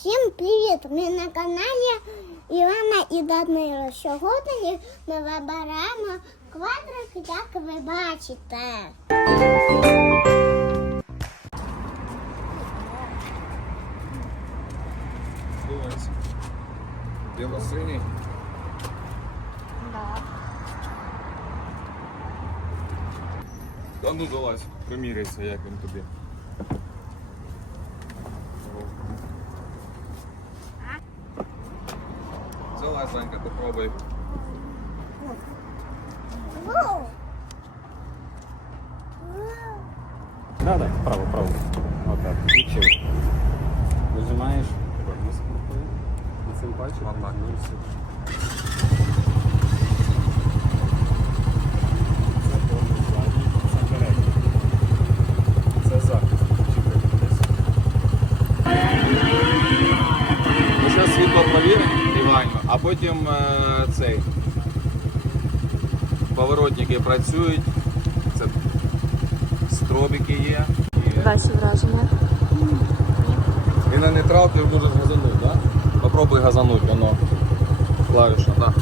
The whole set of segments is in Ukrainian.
Всім привіт! Ми на каналі Івана і Данила. Сьогодні ми вибираємо квадрик, як ви бачите. Біло-синій. Да. А ну залазь, поміряйся, як він тобі. Залазь, Санька, попробуй. Воу! Да, да, право, право. Отак. Включив. Нажимаєш. Тормоз кнопкою. І цим пальчиком. Отак. Ну, все. Це тормоз задній, це передній. Це захист. Чекай, десь. Ну, зараз світло провіримо, Іваню, а потім е, цей. Поворотники працюють. Це стробики є. Ваші враження. І на нейтрал ти можеш газанути, да? Попробуй газануть, воно клавіша, да.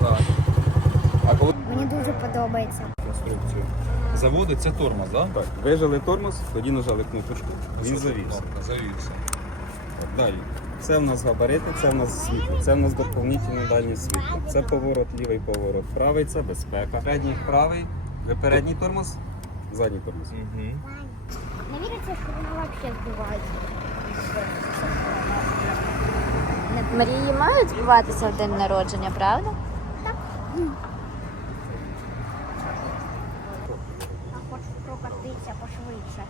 Так. А коли Мені дуже подобається. конструкцію заводить, це тормоз, да? Так, вижали тормоз, тоді нажали кнопочку. Він завівся. Завівся. Далі. Це в нас габарити, це в нас світло, це в нас доповнительне дальнє світло. Це поворот, лівий поворот, правий це безпека. Передній правий, ви передній тормоз, задній тормоз. Угу. Не віриться, що воно взагалі збивається. Мрії мають збуватися в день народження, правда? Я хочу пошвидше.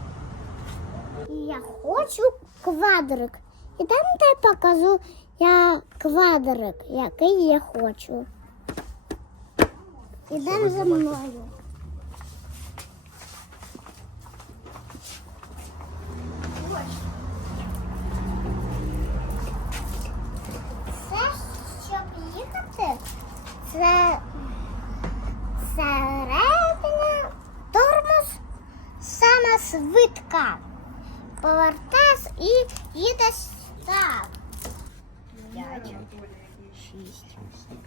Я хочу квадрик. І там я покажу я квадрик, який я хочу. Ідемо за мною. швидка. Повертаєш і їдеш так. П'ять, шість, сім.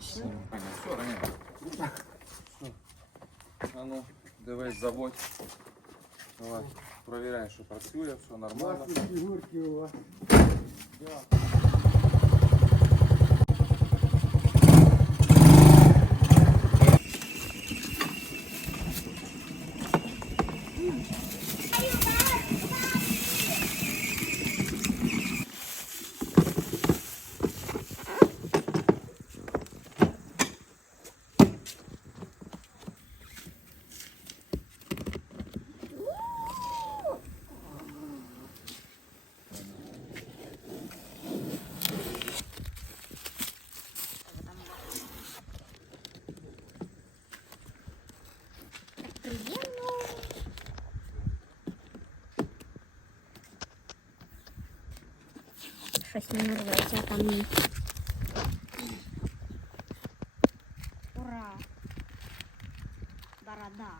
Все, Раня. А ну, дивись, заводь. Давай, провіряй, що працює, все нормально. щось не рветься там. Ура! Борода!